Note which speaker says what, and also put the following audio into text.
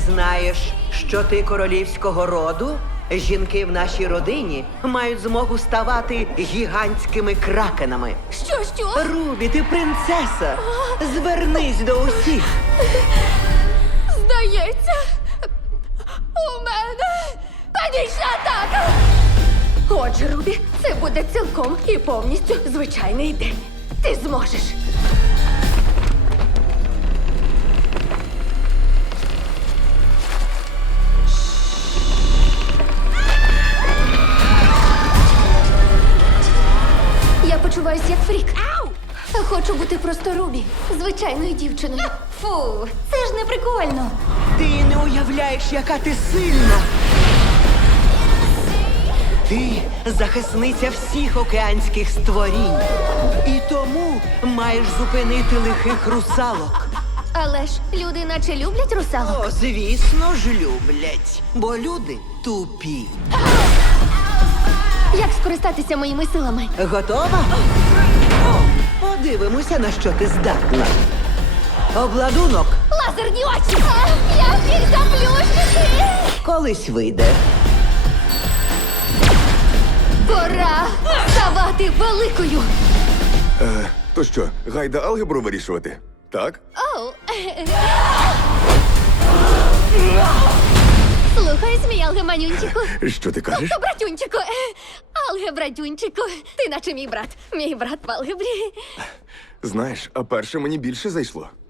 Speaker 1: знаєш, що ти королівського роду? Жінки в нашій родині мають змогу ставати гігантськими кракенами.
Speaker 2: Що?
Speaker 1: Рубі, ти принцеса! Звернись до усіх!
Speaker 2: Здається, у мене панічна атака! Отже, Рубі, це буде цілком і повністю звичайний день. Ти зможеш. Я почуваюся як фрік. Ау! Хочу бути просто Рубі, звичайною дівчиною.
Speaker 3: Фу, це ж не прикольно.
Speaker 1: Ти не уявляєш, яка ти сильна! Ти захисниця всіх океанських створінь. І тому маєш зупинити лихих русалок.
Speaker 2: Але ж люди наче люблять русалок.
Speaker 1: О, звісно ж, люблять. Бо люди тупі.
Speaker 2: Як скористатися моїми силами?
Speaker 1: Готова? Подивимося, на що ти здатна. Обладунок
Speaker 2: Лазерні очі! Як їх заплющити?
Speaker 1: колись вийде.
Speaker 2: Пора ставати великою!
Speaker 4: То що, гайда алгебру вирішувати? Так?
Speaker 2: Оу. Слухай, мій алгеманюнчику.
Speaker 4: Що ти кажеш?
Speaker 2: Тобто, братюнчику. Алгебратюнчику. Ти наче мій брат. Мій брат в алгебрі.
Speaker 4: Знаєш, а перше мені більше зайшло.